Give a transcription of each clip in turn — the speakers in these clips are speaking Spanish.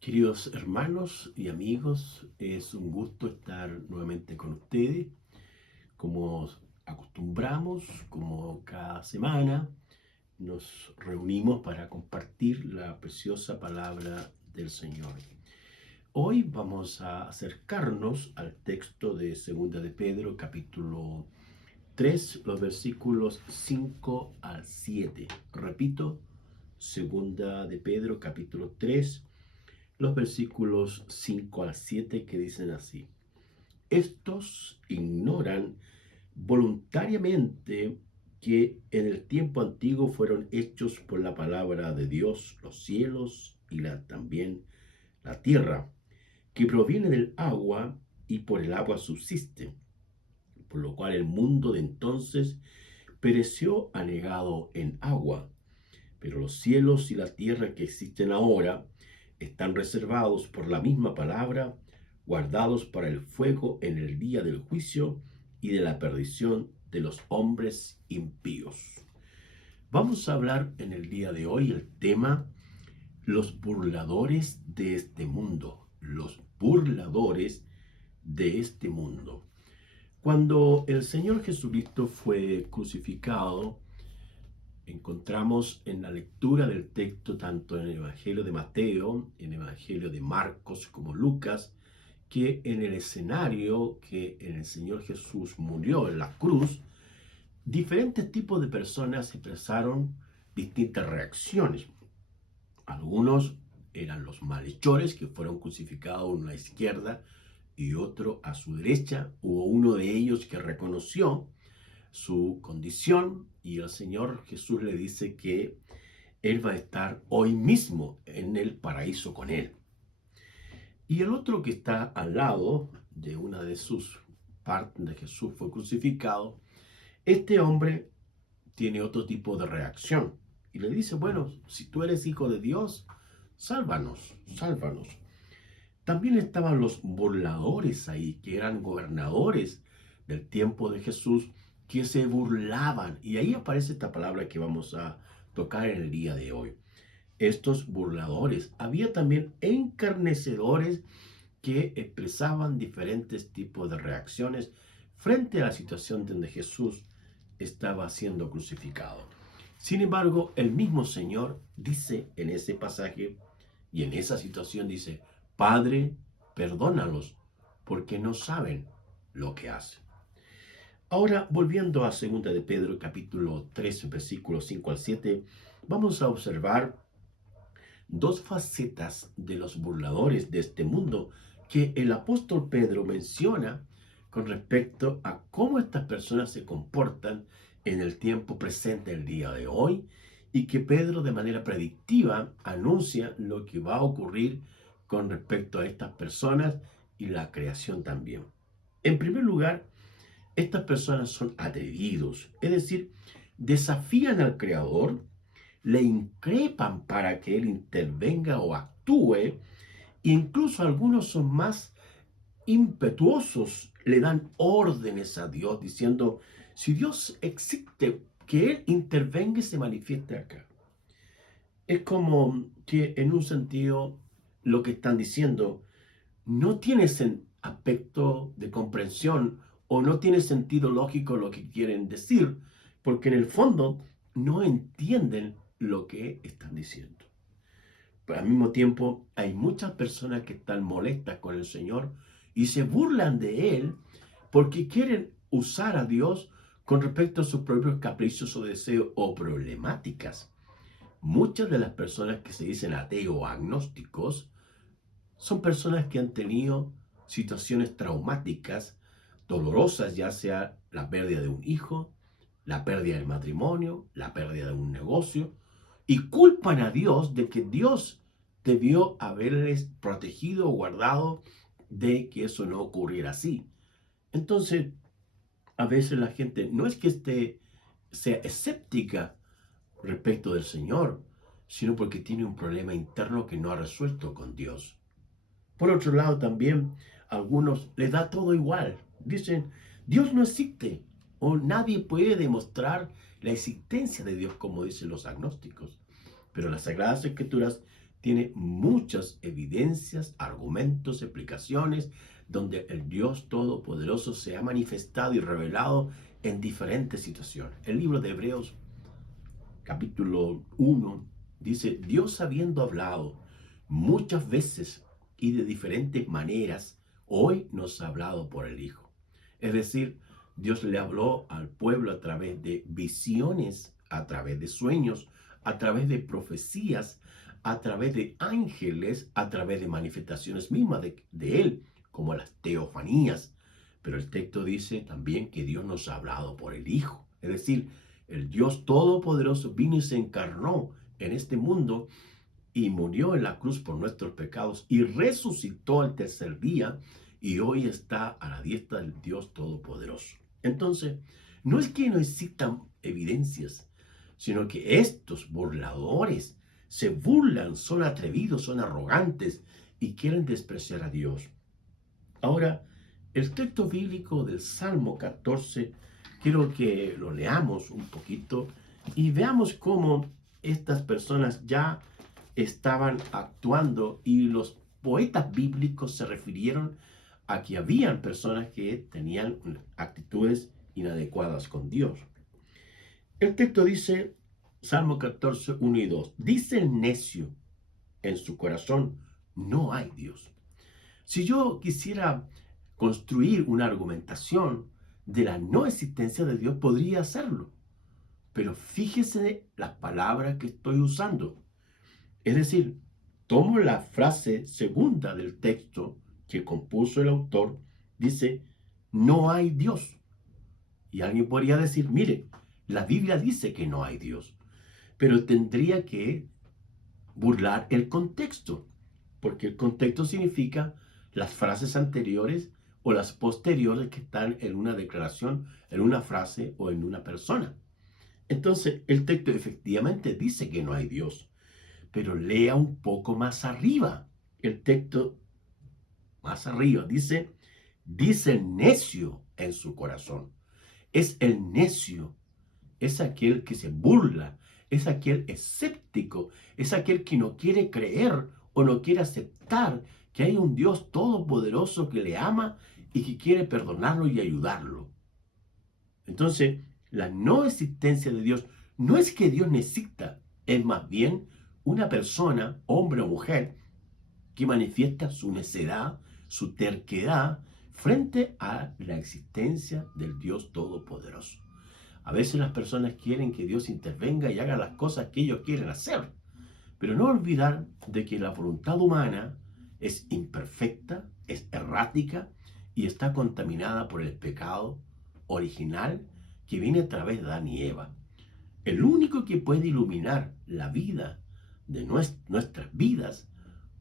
Queridos hermanos y amigos, es un gusto estar nuevamente con ustedes. Como acostumbramos, como cada semana, nos reunimos para compartir la preciosa palabra del Señor. Hoy vamos a acercarnos al texto de Segunda de Pedro, capítulo 3, los versículos 5 al 7. Repito, Segunda de Pedro, capítulo 3, los versículos 5 al 7 que dicen así: Estos ignoran voluntariamente que en el tiempo antiguo fueron hechos por la palabra de Dios los cielos y también la tierra, que proviene del agua y por el agua subsiste, por lo cual el mundo de entonces pereció anegado en agua. Pero los cielos y la tierra que existen ahora están reservados por la misma palabra, guardados para el fuego en el día del juicio y de la perdición de los hombres impíos. Vamos a hablar en el día de hoy el tema: los burladores de este mundo. Los burladores de este mundo. Cuando el Señor Jesucristo fue crucificado, encontramos en la lectura del texto, tanto en el Evangelio de Mateo, en el Evangelio de Marcos como Lucas, que en el escenario que en el Señor Jesús murió en la cruz, diferentes tipos de personas expresaron distintas reacciones. Algunos eran los malhechores, que fueron crucificados uno a la izquierda y otro a su derecha. Hubo uno de ellos que reconoció su condición y el Señor Jesús le dice que Él va a estar hoy mismo en el paraíso con Él. Y el otro que está al lado de una de sus partes donde Jesús fue crucificado, este hombre tiene otro tipo de reacción y le dice: bueno, si tú eres hijo de Dios, sálvanos, sálvanos. También estaban los burladores ahí, que eran gobernadores del tiempo de Jesús, que se burlaban. Y ahí aparece esta palabra que vamos a tocar en el día de hoy. Estos burladores. Había también encarnecedores que expresaban diferentes tipos de reacciones frente a la situación donde Jesús estaba siendo crucificado. Sin embargo, el mismo Señor dice en ese pasaje y en esa situación, dice: Padre, perdónalos, porque no saben lo que hacen. Ahora, volviendo a 2 de Pedro, capítulo 3, versículos 5 al 7, vamos a observar dos facetas de los burladores de este mundo que el apóstol Pedro menciona con respecto a cómo estas personas se comportan en el tiempo presente, el día de hoy, y que Pedro de manera predictiva anuncia lo que va a ocurrir con respecto a estas personas y la creación también. En primer lugar, estas personas son atrevidos, es decir, desafían al Creador, le increpan para que Él intervenga o actúe, e incluso algunos son más impetuosos, le dan órdenes a Dios diciendo: si Dios existe, que Él intervenga y se manifieste acá. Es como que en un sentido lo que están diciendo no tiene aspecto de comprensión o no tiene sentido lógico lo que quieren decir, porque en el fondo no entienden lo que están diciendo. Pero al mismo tiempo hay muchas personas que están molestas con el Señor y se burlan de Él porque quieren usar a Dios con respecto a sus propios caprichos o deseos o problemáticas. Muchas de las personas que se dicen ateos o agnósticos son personas que han tenido situaciones traumáticas, dolorosas, ya sea la pérdida de un hijo, la pérdida del matrimonio, la pérdida de un negocio, y culpan a Dios de que Dios debió haberles protegido o guardado de que eso no ocurriera así. Entonces, a veces la gente no es que sea escéptica respecto del Señor, sino porque tiene un problema interno que no ha resuelto con Dios. Por otro lado, también algunos les da todo igual. Dicen: Dios no existe, o nadie puede demostrar la existencia de Dios, como dicen los agnósticos. Pero las Sagradas Escrituras tiene muchas evidencias, argumentos, explicaciones, donde el Dios Todopoderoso se ha manifestado y revelado en diferentes situaciones. El libro de Hebreos, capítulo 1, dice: Dios, habiendo hablado muchas veces y de diferentes maneras, hoy nos ha hablado por el Hijo. Es decir, Dios le habló al pueblo a través de visiones, a través de sueños, a través de profecías, a través de ángeles, a través de manifestaciones mismas de Él, como las teofanías. Pero el texto dice también que Dios nos ha hablado por el Hijo. Es decir, el Dios Todopoderoso vino y se encarnó en este mundo y murió en la cruz por nuestros pecados y resucitó al tercer día y hoy está a la diestra del Dios Todopoderoso. Entonces, no es que no existan evidencias, sino que estos burladores se burlan, son atrevidos, son arrogantes y quieren despreciar a Dios. Ahora, el texto bíblico del Salmo 14, quiero que lo leamos un poquito y veamos cómo estas personas ya estaban actuando, y los poetas bíblicos se refirieron a que habían personas que tenían actitudes inadecuadas con Dios. El texto dice, Salmo 14, 1 y 2, dice el necio en su corazón: no hay Dios. Si yo quisiera construir una argumentación de la no existencia de Dios, podría hacerlo. Pero fíjese las palabras que estoy usando. Es decir, tomo la frase segunda del texto que compuso el autor, dice: no hay Dios. Y alguien podría decir: mire, la Biblia dice que no hay Dios, pero tendría que burlar el contexto, porque el contexto significa las frases anteriores o las posteriores que están en una declaración, en una frase o en una persona. Entonces, el texto efectivamente dice que no hay Dios, pero lea un poco más arriba. El texto más arriba dice el necio en su corazón. Es el necio, es aquel que se burla, es aquel escéptico, es aquel que no quiere creer o no quiere aceptar que hay un Dios todopoderoso que le ama y que quiere perdonarlo y ayudarlo. Entonces, la no existencia de Dios no es que Dios necesita, es más bien una persona, hombre o mujer, que manifiesta su necedad, su terquedad frente a la existencia del Dios Todopoderoso. A veces las personas quieren que Dios intervenga y haga las cosas que ellos quieren hacer, pero no olvidar de que la voluntad humana es imperfecta, es errática y está contaminada por el pecado original que viene a través de Adán y Eva. El único que puede iluminar la vida de nuestras vidas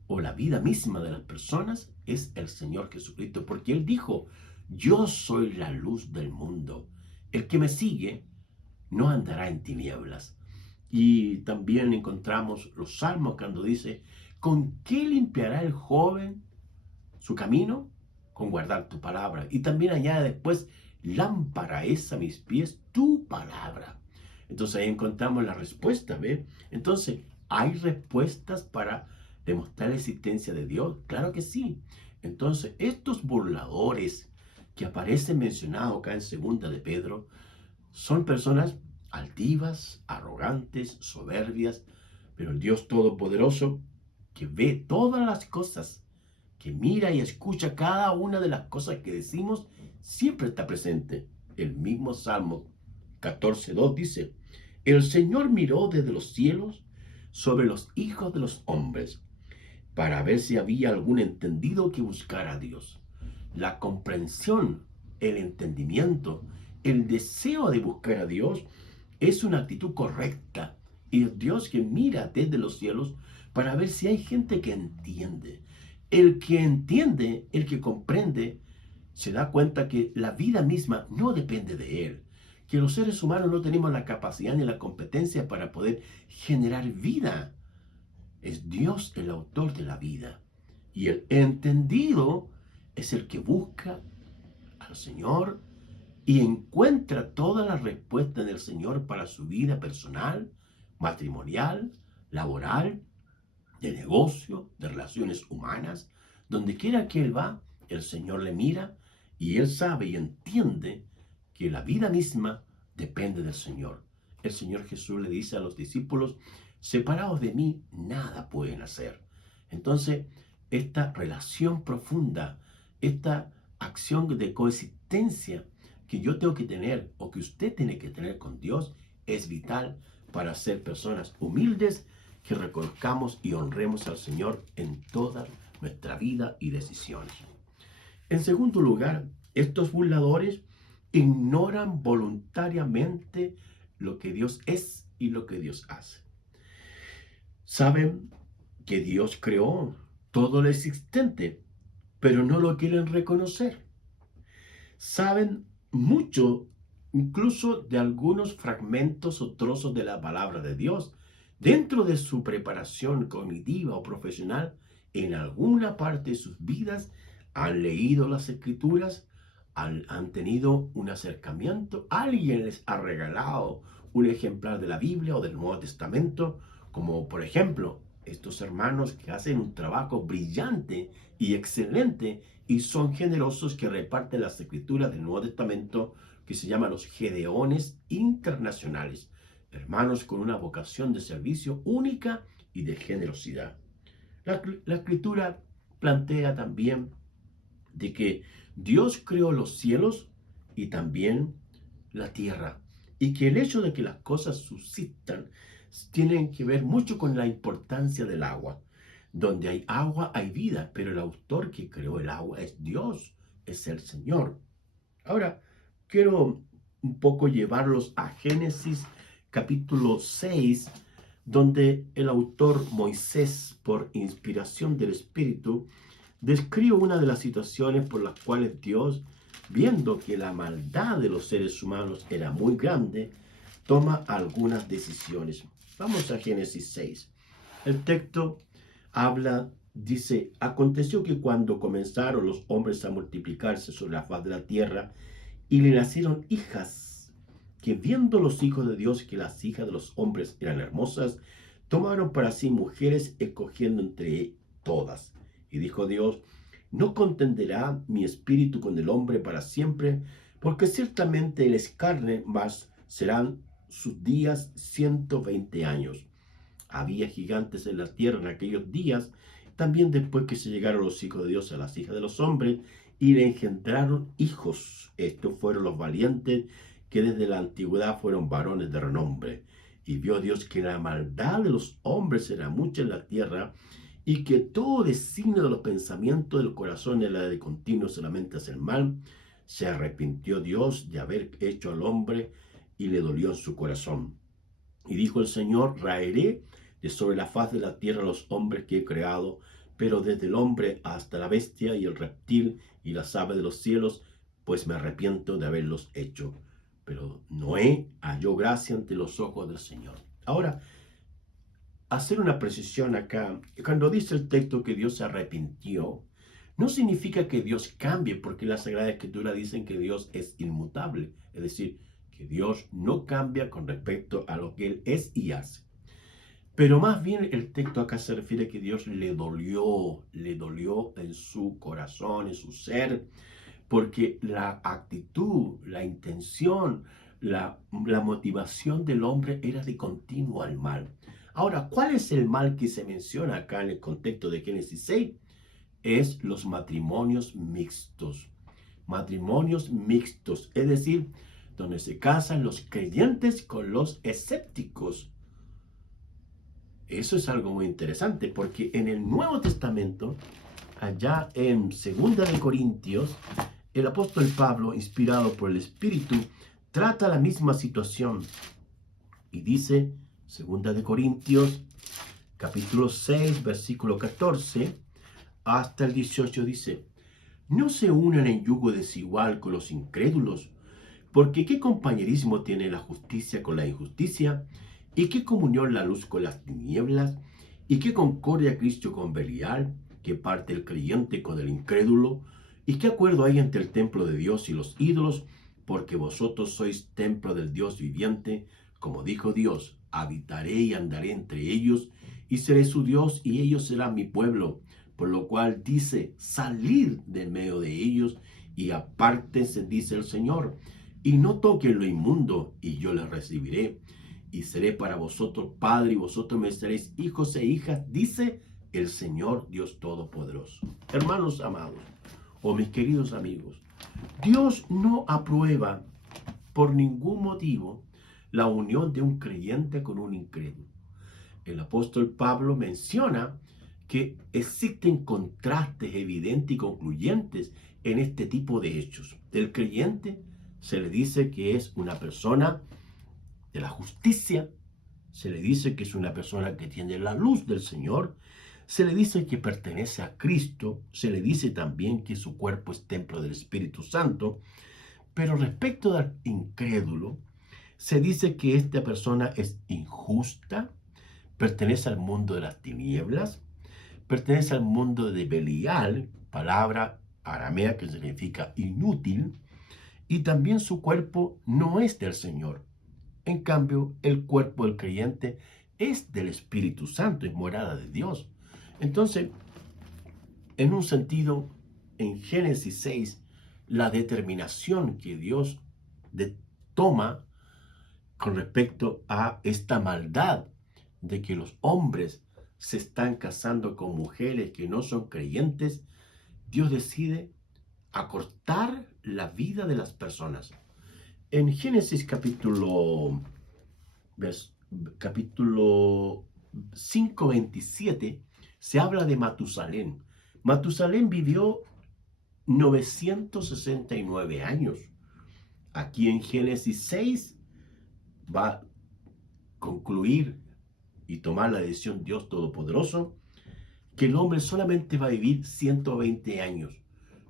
o la vida misma de las personas es el Señor Jesucristo, porque Él dijo: yo soy la luz del mundo. El que me sigue no andará en tinieblas. Y también encontramos los salmos cuando dice: ¿con qué limpiará el joven su camino? Con guardar tu palabra. Y también añade después: lámpara es a mis pies tu palabra. Entonces ahí encontramos la respuesta, ¿ve? Entonces, ¿hay respuestas para demostrar la existencia de Dios? Claro que sí. Entonces, estos burladores que aparecen mencionados acá en segunda de Pedro son personas altivas, arrogantes, soberbias, pero el Dios Todopoderoso, que ve todas las cosas, que mira y escucha cada una de las cosas que decimos, siempre está presente. El mismo Salmo 14:2 dice: el Señor miró desde los cielos sobre los hijos de los hombres para ver si había algún entendido que buscara a Dios. La comprensión, el entendimiento, el deseo de buscar a Dios es una actitud correcta. Y es Dios que mira desde los cielos para ver si hay gente que entiende. El que entiende, el que comprende, se da cuenta que la vida misma no depende de él, que los seres humanos no tenemos la capacidad ni la competencia para poder generar vida. Es Dios el autor de la vida. Y el entendido es el que busca al Señor y encuentra todas las respuestas del Señor para su vida personal, matrimonial, laboral de negocio, de relaciones humanas. Donde quiera que él va, el Señor le mira y él sabe y entiende que la vida misma depende del Señor. El Señor Jesús le dice a los discípulos, separados de mí, nada pueden hacer. Entonces, esta relación profunda, esta acción de coexistencia que yo tengo que tener o que usted tiene que tener con Dios es vital para ser personas humildes que reconozcamos y honremos al Señor en toda nuestra vida y decisiones. En segundo lugar, estos burladores ignoran voluntariamente lo que Dios es y lo que Dios hace. Saben que Dios creó todo lo existente, pero no lo quieren reconocer. Saben mucho, incluso de algunos fragmentos o trozos de la palabra de Dios. Dentro de su preparación cognitiva o profesional, en alguna parte de sus vidas, han leído las escrituras, han tenido un acercamiento, alguien les ha regalado un ejemplar de la Biblia o del Nuevo Testamento, como por ejemplo estos hermanos que hacen un trabajo brillante y excelente y son generosos, que reparten las escrituras del Nuevo Testamento, que se llaman los Gedeones Internacionales, hermanos con una vocación de servicio única y de generosidad. La escritura plantea también de que Dios creó los cielos y también la tierra, y que el hecho de que las cosas subsistan tienen que ver mucho con la importancia del agua. Donde hay agua hay vida, pero el autor que creó el agua es Dios, es el Señor. Ahora, quiero un poco llevarlos a Génesis capítulo 6, donde el autor Moisés, por inspiración del Espíritu, describe una de las situaciones por las cuales Dios, viendo que la maldad de los seres humanos era muy grande, toma algunas decisiones. Vamos a Génesis 6. El texto dice, aconteció que cuando comenzaron los hombres a multiplicarse sobre la faz de la tierra, y le nacieron hijas, que viendo los hijos de Dios que las hijas de los hombres eran hermosas, tomaron para sí mujeres, escogiendo entre todas. Y dijo Dios, no contenderá mi espíritu con el hombre para siempre, porque ciertamente él es carne, mas serán sus días 120 años. Había gigantes en la tierra en aquellos días, también después que se llegaron los hijos de Dios a las hijas de los hombres, y le engendraron hijos. Estos fueron los valientes, que desde la antigüedad fueron varones de renombre. Y vio Dios que la maldad de los hombres era mucha en la tierra, y que todo designio de los pensamientos del corazón era de continuo solamente hacer mal. Se arrepintió Dios de haber hecho al hombre, y le dolió en su corazón. Y dijo el Señor, raeré de sobre la faz de la tierra los hombres que he creado, pero desde el hombre hasta la bestia y el reptil y las aves de los cielos, pues me arrepiento de haberlos hecho. Pero Noé halló gracia ante los ojos del Señor. Ahora, hacer una precisión acá. Cuando dice el texto que Dios se arrepintió, no significa que Dios cambie, porque la Sagrada Escritura dicen que Dios es inmutable. Es decir, que Dios no cambia con respecto a lo que Él es y hace. Pero más bien el texto acá se refiere a que Dios le dolió en su corazón, en su ser, porque la actitud, la intención, la motivación del hombre era de continuo al mal. Ahora, ¿cuál es el mal que se menciona acá en el contexto de Génesis 6? Es los matrimonios mixtos. Matrimonios mixtos, es decir, donde se casan los creyentes con los escépticos. Eso es algo muy interesante, porque en el Nuevo Testamento, allá en 2 Corintios, el apóstol Pablo, inspirado por el Espíritu, trata la misma situación y dice, 2 Corintios, capítulo 6, versículo 14, hasta el 18, dice, no se unan en yugo desigual con los incrédulos, porque ¿qué compañerismo tiene la justicia con la injusticia? ¿Y qué comunión la luz con las tinieblas? ¿Y qué concordia Cristo con Belial? ¿Qué parte el creyente con el incrédulo? ¿Y qué acuerdo hay entre el templo de Dios y los ídolos? Porque vosotros sois templo del Dios viviente, como dijo Dios, habitaré y andaré entre ellos, y seré su Dios, y ellos serán mi pueblo. Por lo cual dice, salid de medio de ellos, y apártense, dice el Señor, y no toquen lo inmundo, y yo les recibiré, y seré para vosotros padre, y vosotros me seréis hijos e hijas, dice el Señor Dios Todopoderoso. Hermanos amados, o mis queridos amigos, Dios no aprueba por ningún motivo la unión de un creyente con un incrédulo. El apóstol Pablo menciona que existen contrastes evidentes y concluyentes en este tipo de hechos. Del creyente se le dice que es una persona de la justicia, se le dice que es una persona que tiene la luz del Señor, se le dice que pertenece a Cristo, se le dice también que su cuerpo es templo del Espíritu Santo, pero respecto al incrédulo, se dice que esta persona es injusta, pertenece al mundo de las tinieblas, pertenece al mundo de Belial, palabra aramea que significa inútil, y también su cuerpo no es del Señor. En cambio, el cuerpo del creyente es del Espíritu Santo, es morada de Dios. Entonces, en un sentido, en Génesis 6, la determinación que Dios toma con respecto a esta maldad de que los hombres se están casando con mujeres que no son creyentes, Dios decide acortar la vida de las personas. En Génesis capítulo 5:27 se habla de Matusalén. Matusalén vivió 969 años. Aquí en Génesis 6 va a concluir y tomar la decisión Dios Todopoderoso que el hombre solamente va a vivir 120 años.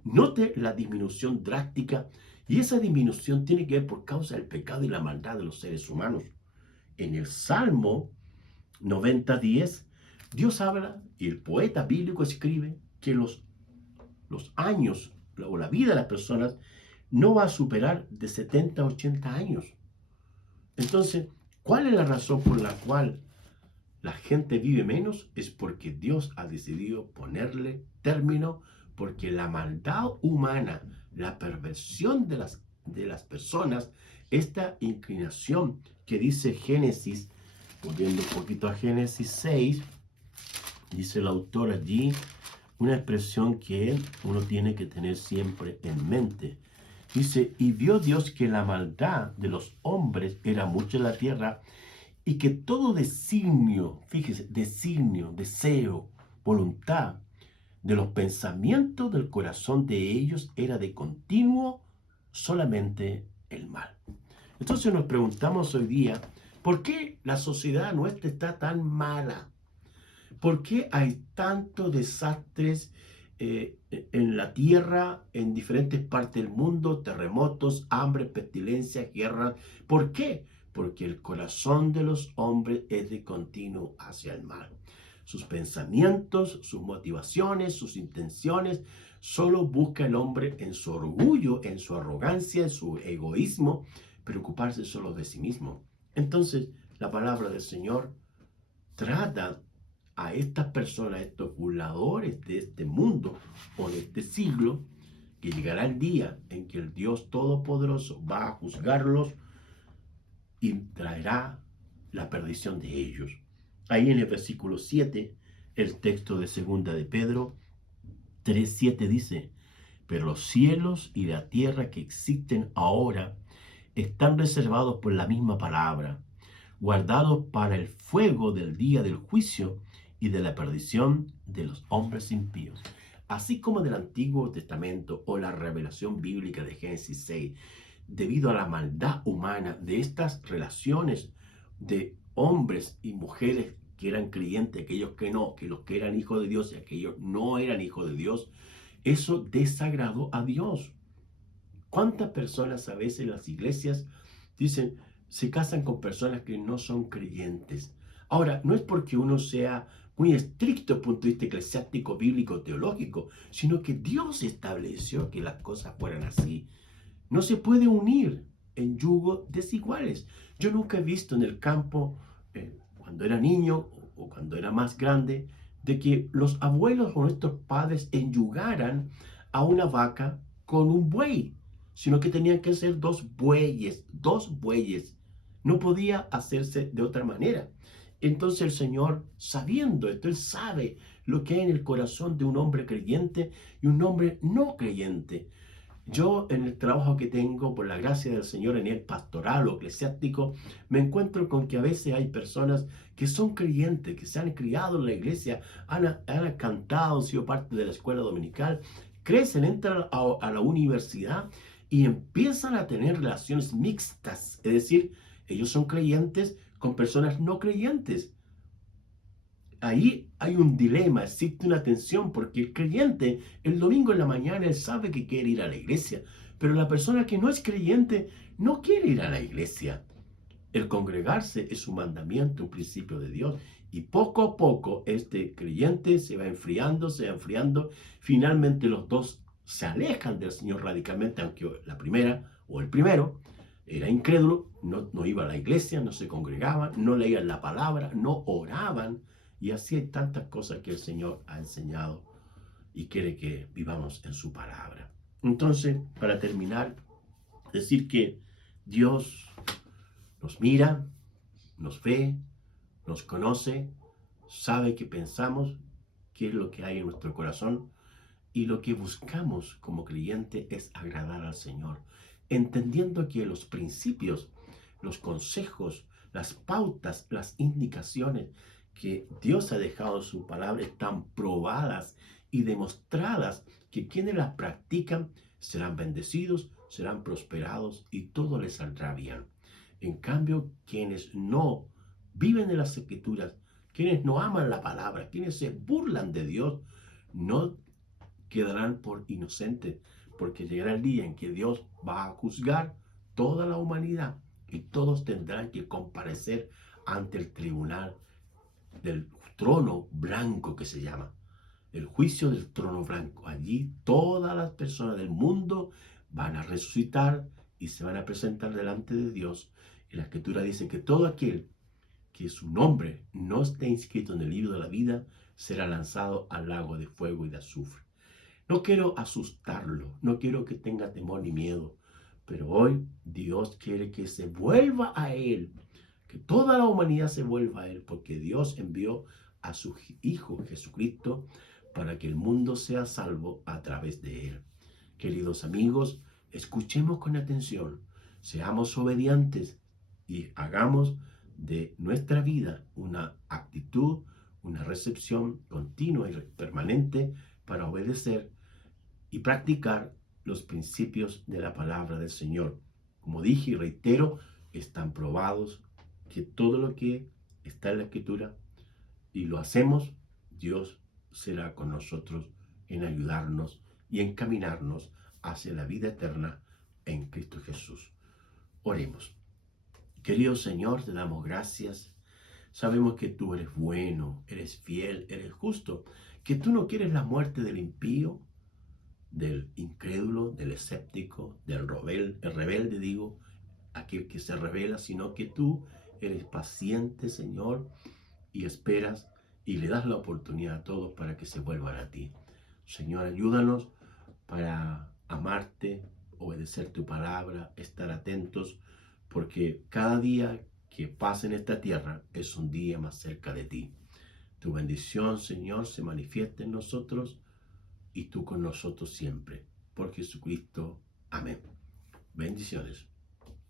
Note la disminución drástica, y esa disminución tiene que ver por causa del pecado y la maldad de los seres humanos. En el Salmo 90:10, Dios habla y el poeta bíblico escribe que los años o la vida de las personas no va a superar de 70 a 80 años. Entonces, ¿cuál es la razón por la cual la gente vive menos? Es porque Dios ha decidido ponerle término, porque la maldad humana, la perversión de las personas, esta inclinación que dice Génesis, volviendo un poquito a Génesis 6, dice el autor allí una expresión que uno tiene que tener siempre en mente. Dice, y vio Dios que la maldad de los hombres era mucha en la tierra, y que todo designio, fíjese, designio, deseo, voluntad de los pensamientos del corazón de ellos era de continuo solamente el mal. Entonces nos preguntamos hoy día, ¿por qué la sociedad nuestra está tan mala? ¿Por qué hay tantos desastres en la tierra, en diferentes partes del mundo, terremotos, hambre, pestilencias, guerras? ¿Por qué? Porque el corazón de los hombres es de continuo hacia el mal. Sus pensamientos, sus motivaciones, sus intenciones, solo busca el hombre en su orgullo, en su arrogancia, en su egoísmo, preocuparse solo de sí mismo. Entonces, la palabra del Señor trata a estas personas, estos burladores de este mundo o de este siglo, que llegará el día en que el Dios Todopoderoso va a juzgarlos y traerá la perdición de ellos. Ahí en el versículo 7, el texto de segunda de Pedro 3:7 dice, pero los cielos y la tierra que existen ahora están reservados por la misma palabra, guardados para el fuego del día del juicio y de la perdición de los hombres impíos. Así como en el Antiguo Testamento o la revelación bíblica de Génesis 6, debido a la maldad humana de estas relaciones de hombres y mujeres que eran creyentes, aquellos que no, que los que eran hijos de Dios y aquellos no eran hijos de Dios, eso desagradó a Dios. ¿Cuántas personas a veces en las iglesias dicen, se casan con personas que no son creyentes? Ahora, no es porque uno sea muy estricto desde el punto de vista eclesiástico, bíblico, teológico, sino que Dios estableció que las cosas fueran así. No se puede unir en yugos desiguales. Yo nunca he visto en el campo, cuando era niño o cuando era más grande, de que los abuelos o nuestros padres enyugaran a una vaca con un buey, sino que tenían que ser dos bueyes. No podía hacerse de otra manera. Entonces el Señor, sabiendo esto, Él sabe lo que hay en el corazón de un hombre creyente y un hombre no creyente. Yo en el trabajo que tengo, por la gracia del Señor, en el pastoral o eclesiástico, me encuentro con que a veces hay personas que son creyentes, que se han criado en la iglesia, han cantado, han sido parte de la escuela dominical, crecen, entran a la universidad y empiezan a tener relaciones mixtas, es decir, ellos son creyentes con personas no creyentes. Ahí hay un dilema, existe una tensión, porque el creyente, el domingo en la mañana, él sabe que quiere ir a la iglesia, pero la persona que no es creyente no quiere ir a la iglesia. El congregarse es un mandamiento, un principio de Dios, y poco a poco este creyente se va enfriando, finalmente los dos se alejan del Señor radicalmente, aunque la primera o el primero era incrédulo, no iba a la iglesia, no se congregaban, no leían la palabra, no oraban, y así hay tantas cosas que el Señor ha enseñado y quiere que vivamos en su palabra. Entonces, para terminar, decir que Dios nos mira, nos ve, nos conoce, sabe qué pensamos, qué es lo que hay en nuestro corazón, y lo que buscamos como creyente es agradar al Señor, entendiendo que los principios, los consejos, las pautas, las indicaciones que Dios ha dejado en su palabra están probadas y demostradas, que quienes las practican serán bendecidos, serán prosperados y todo les saldrá bien. En cambio, quienes no viven de las escrituras, quienes no aman la palabra, quienes se burlan de Dios, no quedarán por inocentes, porque llegará el día en que Dios va a juzgar toda la humanidad y todos tendrán que comparecer ante el tribunal del trono blanco, que se llama el juicio del trono blanco. Allí todas las personas del mundo van a resucitar y se van a presentar delante de Dios. Y la escritura dice que todo aquel que su nombre no esté inscrito en el libro de la vida será lanzado al lago de fuego y de azufre. No quiero asustarlo, no quiero que tenga temor ni miedo, pero hoy Dios quiere que se vuelva a Él, que toda la humanidad se vuelva a Él, porque Dios envió a su Hijo Jesucristo para que el mundo sea salvo a través de Él. Queridos amigos, escuchemos con atención, seamos obedientes y hagamos de nuestra vida una actitud, una recepción continua y permanente para obedecer y practicar los principios de la palabra del Señor. Como dije y reitero, están probados que todo lo que está en la Escritura y lo hacemos, Dios será con nosotros en ayudarnos y encaminarnos hacia la vida eterna en Cristo Jesús. Oremos. Querido Señor, te damos gracias. Sabemos que tú eres bueno, eres fiel, eres justo, que tú no quieres la muerte del impío, del incrédulo, del escéptico, del rebelde, digo, aquel que se revela, sino que tú eres paciente, Señor, y esperas y le das la oportunidad a todos para que se vuelvan a ti. Señor, ayúdanos para amarte, obedecer tu palabra, estar atentos, porque cada día que pasa en esta tierra es un día más cerca de ti. Tu bendición, Señor, se manifiesta en nosotros y tú con nosotros siempre. Por Jesucristo. Amén. Bendiciones.